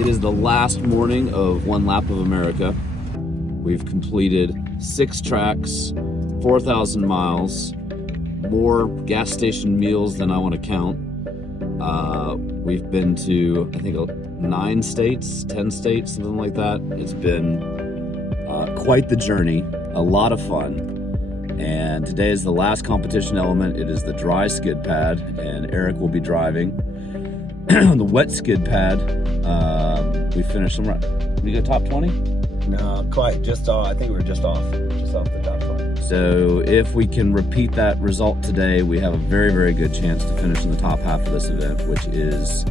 It is the last morning of One Lap of America. We've completed 6 tracks, 4,000 miles, more gas station meals than I want to count. We've been to, I think, 9 states, 10 states, something like that. It's been quite the journey, a lot of fun. And today is the last competition element. It is the dry skid pad, and Eric will be driving. On the wet skid pad, we finished we got top 20? No, quite. Just off. I think we're just off the top 20. So if we can repeat that result today, we have a very, very good chance to finish in the top half of this event, which is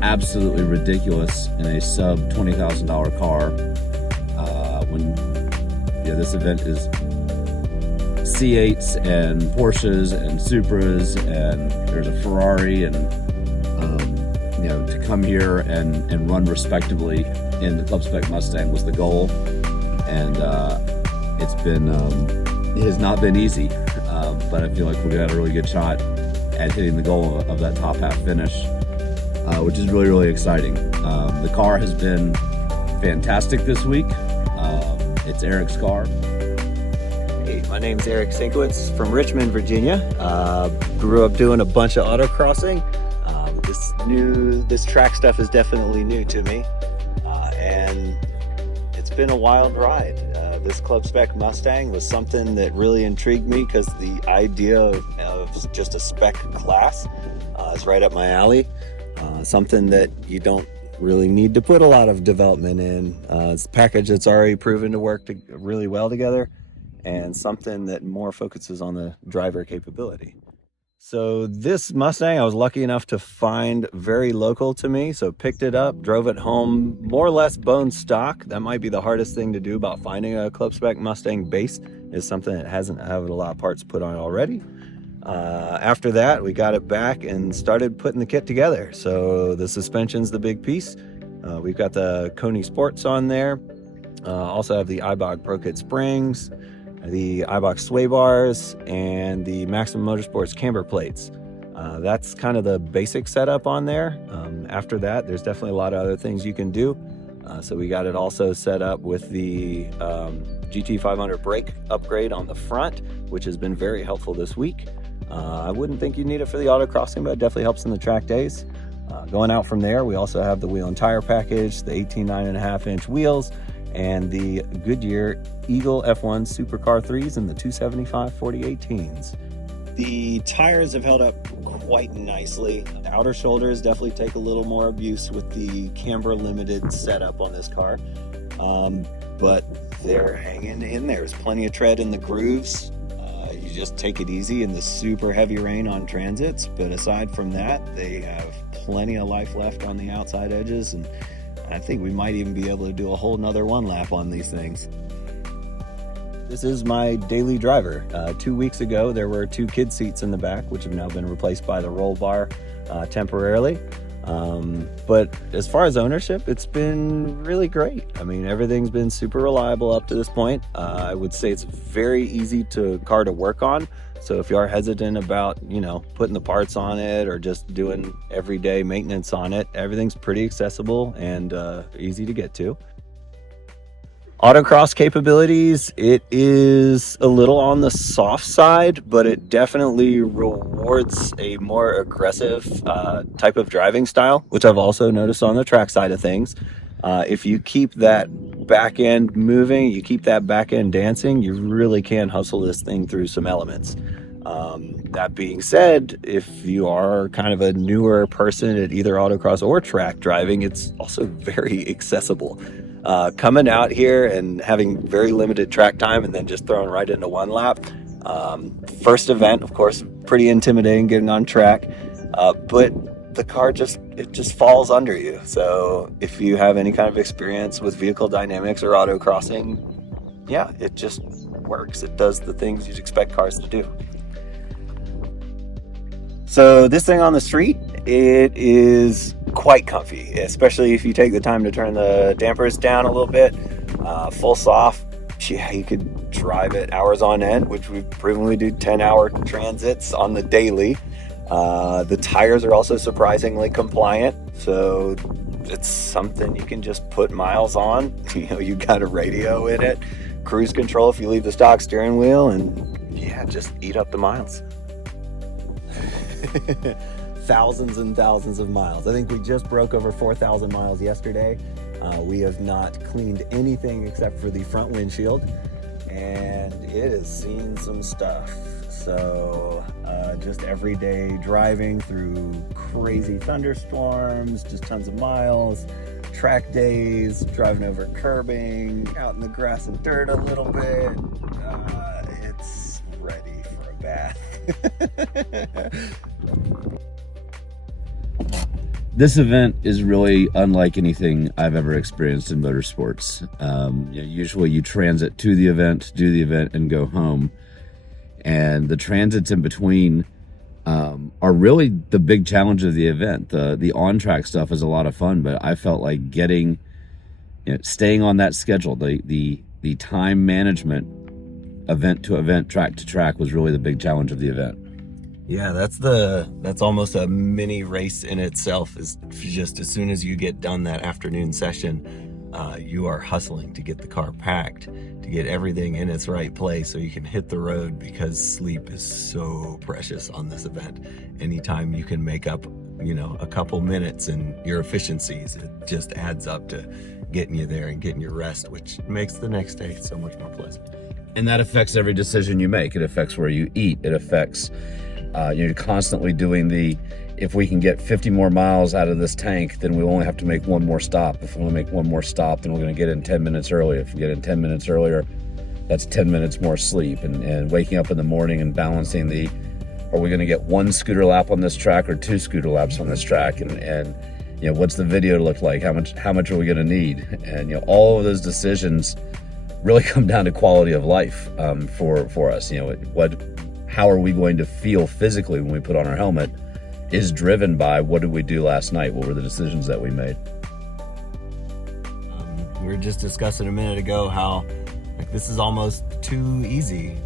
absolutely ridiculous in a sub $20,000 car. This event is C8s and Porsches and Supras, and there's a Ferrari, and to come here and run respectably in the Club Spec Mustang was the goal, and it has not been easy, but I feel like we got a really good shot at hitting the goal of that top half finish, which is really, really exciting. The car has been fantastic this week. It's Eric's car. Hey, my name's Eric Sienkiewicz from Richmond, Virginia. Grew up doing a bunch of autocrossing. This track stuff is definitely new to me, and it's been a wild ride. This Club Spec Mustang was something that really intrigued me because the idea of just a spec class is right up my alley. Something that you don't really need to put a lot of development in. It's a package that's already proven to work really well together, and something that more focuses on the driver capability. So this Mustang, I was lucky enough to find very local to me. So picked it up, drove it home, more or less bone stock. That might be the hardest thing to do about finding a Club Spec Mustang base, is something that hasn't had a lot of parts put on it already. After that, we got it back and started putting the kit together. So the suspension's the big piece. We've got the Coney Sports on there. Also have the iBog Pro Kit springs, the iBox sway bars, and the Maximum Motorsports camber plates. That's kind of the basic setup on there. After that, there's definitely a lot of other things you can do. So we got it also set up with the GT500 brake upgrade on the front, which has been very helpful this week. I wouldn't think you'd need it for the autocrossing, but it definitely helps in the track days. Going out from there, we also have the wheel and tire package, the 18 9.5-inch wheels, and the Goodyear Eagle F1 Supercar 3s and the 275 4018s. The tires have held up quite nicely. The outer shoulders definitely take a little more abuse with the camber limited setup on this car, but they're hanging in there. There's plenty of tread in the grooves. You just take it easy in the super heavy rain on transits, but aside from that, they have plenty of life left on the outside edges, and I think we might even be able to do a whole nother one lap on these things. This is my daily driver. 2 weeks ago, there were 2 kid seats in the back, which have now been replaced by the roll bar temporarily. But as far as ownership, it's been really great. I mean, everything's been super reliable up to this point. I would say it's very easy car to work on. So if you are hesitant about, putting the parts on it or just doing everyday maintenance on it, everything's pretty accessible and easy to get to. Autocross capabilities, it is a little on the soft side, but it definitely rewards a more aggressive type of driving style, which I've also noticed on the track side of things. If you keep that back end moving, you keep that back end dancing, you really can hustle this thing through some elements. That being said, if you are kind of a newer person at either autocross or track driving, it's also very accessible. Coming out here and having very limited track time and then just throwing right into one lap. First event, of course, pretty intimidating getting on track, but the car just falls under you. So if you have any kind of experience with vehicle dynamics or autocrossing, yeah, it just works. It does the things you'd expect cars to do. So this thing on the street, it is quite comfy, especially if you take the time to turn the dampers down a little bit. Full soft, yeah, you could drive it hours on end, which we've proven we do 10-hour transits on the daily. The tires are also surprisingly compliant, so it's something you can just put miles on. You got a radio in it, cruise control if you leave the stock steering wheel, and yeah, just eat up the miles. Thousands and thousands of miles. I think we just broke over 4,000 miles yesterday. We have not cleaned anything except for the front windshield, and it has seen some stuff. So just everyday driving through crazy thunderstorms, just tons of miles, track days, driving over curbing, out in the grass and dirt a little bit. It's ready for a bath. This event is really unlike anything I've ever experienced in motorsports. Usually you transit to the event, do the event, and go home. And the transits in between are really the big challenge of the event. The on-track stuff is a lot of fun, but I felt like staying on that schedule, the time management, event to event, track to track, was really the big challenge of the event. Yeah, that's almost a mini race in itself. Is just as soon as you get done that afternoon session, you are hustling to get the car packed, to get everything in its right place so you can hit the road, because sleep is so precious on this event. Anytime you can make up, a couple minutes in your efficiencies, it just adds up to getting you there and getting your rest, which makes the next day so much more pleasant. And that affects every decision you make. It affects where you eat. It affects, you're constantly doing if we can get 50 more miles out of this tank, then we only have to make one more stop. If we only make one more stop, then we're going to get in 10 minutes earlier. If we get in 10 minutes earlier, that's 10 minutes more sleep. And waking up in the morning and balancing are we going to get one scooter lap on this track or 2 scooter laps on this track? And what's the video look like? How much are we going to need? And all of those decisions really come down to quality of life for us. How are we going to feel physically when we put on our helmet is driven by what did we do last night? What were the decisions that we made? We were just discussing a minute ago how this is almost too easy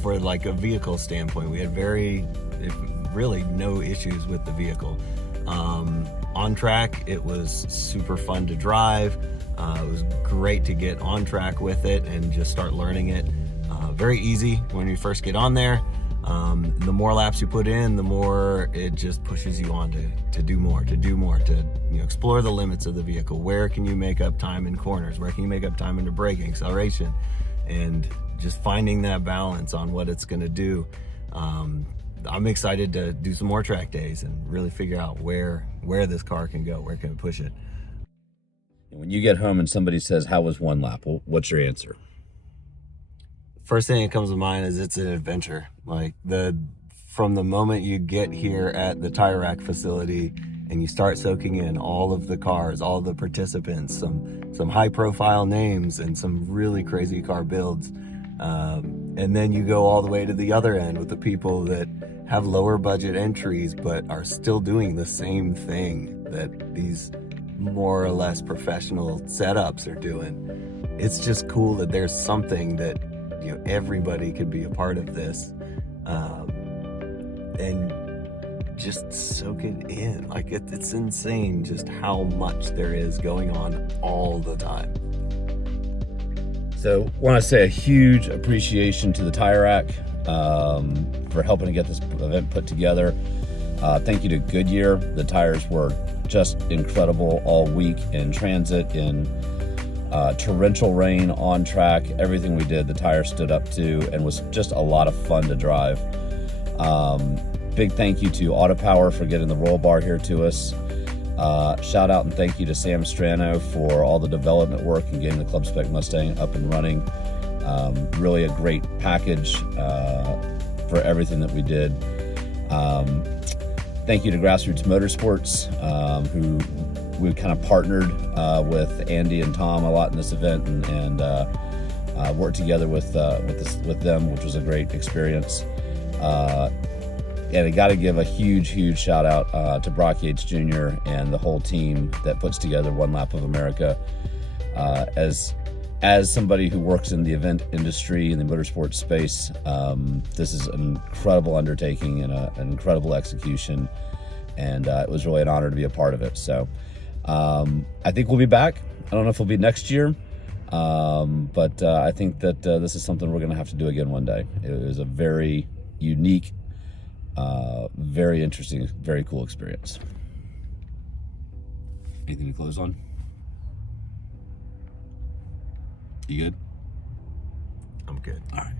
for a vehicle standpoint. We had really no issues with the vehicle. On track, it was super fun to drive. It was great to get on track with it and just start learning it. Very easy when you first get on there. The more laps you put in, the more it just pushes you on to do more, to explore the limits of the vehicle. Where can you make up time in corners? Where can you make up time into braking, acceleration? And just finding that balance on what it's going to do. I'm excited to do some more track days and really figure out where this car can go, where can it push it. When you get home and somebody says, how was one lap? Well, what's your answer? First thing that comes to mind is it's an adventure. From the moment you get here at the tire rack facility and you start soaking in all of the cars, all the participants, some high profile names and some really crazy car builds. And then you go all the way to the other end with the people that have lower budget entries but are still doing the same thing that these more or less professional setups are doing. It's just cool that there's something that everybody could be a part of this, and just soak it in. It's insane just how much there is going on all the time. So want to say a huge appreciation to the Tire Rack for helping to get this event put together. Thank you to Goodyear. The tires were just incredible all week in transit, in torrential rain, on track. Everything we did, the tire stood up to and was just a lot of fun to drive. Big thank you to Auto Power for getting the roll bar here to us. Shout out and thank you to Sam Strano for all the development work and getting the Club Spec Mustang up and running. Really a great package for everything that we did. Thank you to Grassroots Motorsports, who we kind of partnered with Andy and Tom a lot in this event, and worked together with them, which was a great experience. And I got to give a huge shout out to Brock Yates Jr. and the whole team that puts together One Lap of America. As somebody who works in the event industry in the motorsports space, this is an incredible undertaking and an incredible execution, and it was really an honor to be a part of it. So I think we'll be back. I don't know if it'll be next year, but I think that this is something we're going to have to do again one day. It was a very unique, very interesting, very cool experience. Anything to close on? You good? I'm good. All right.